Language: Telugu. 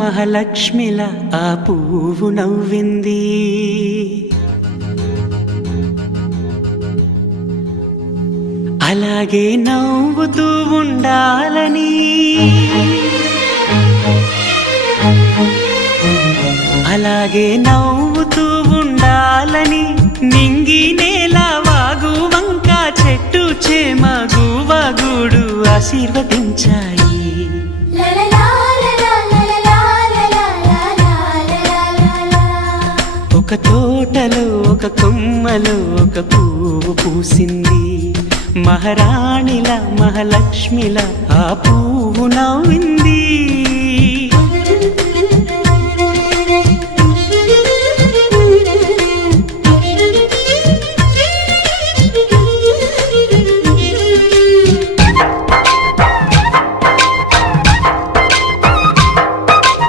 మహాలక్ష్మిలా ఆ పువ్వు నవ్వింది. అలాగే నవ్వుతూ ఉండాలని, అలాగే నవ్వుతూ ఉండాలని నింగి నేల వాగు వంక చెట్టు చేమ గువగూడు ఆశీర్వదించాయి. ఒక తోటలో ఒక కొమ్మలో ఒక పువ్వు పూసింది. మహారాణిలా మహాలక్ష్మిలా ఆ పువ్వు నవ్వింది.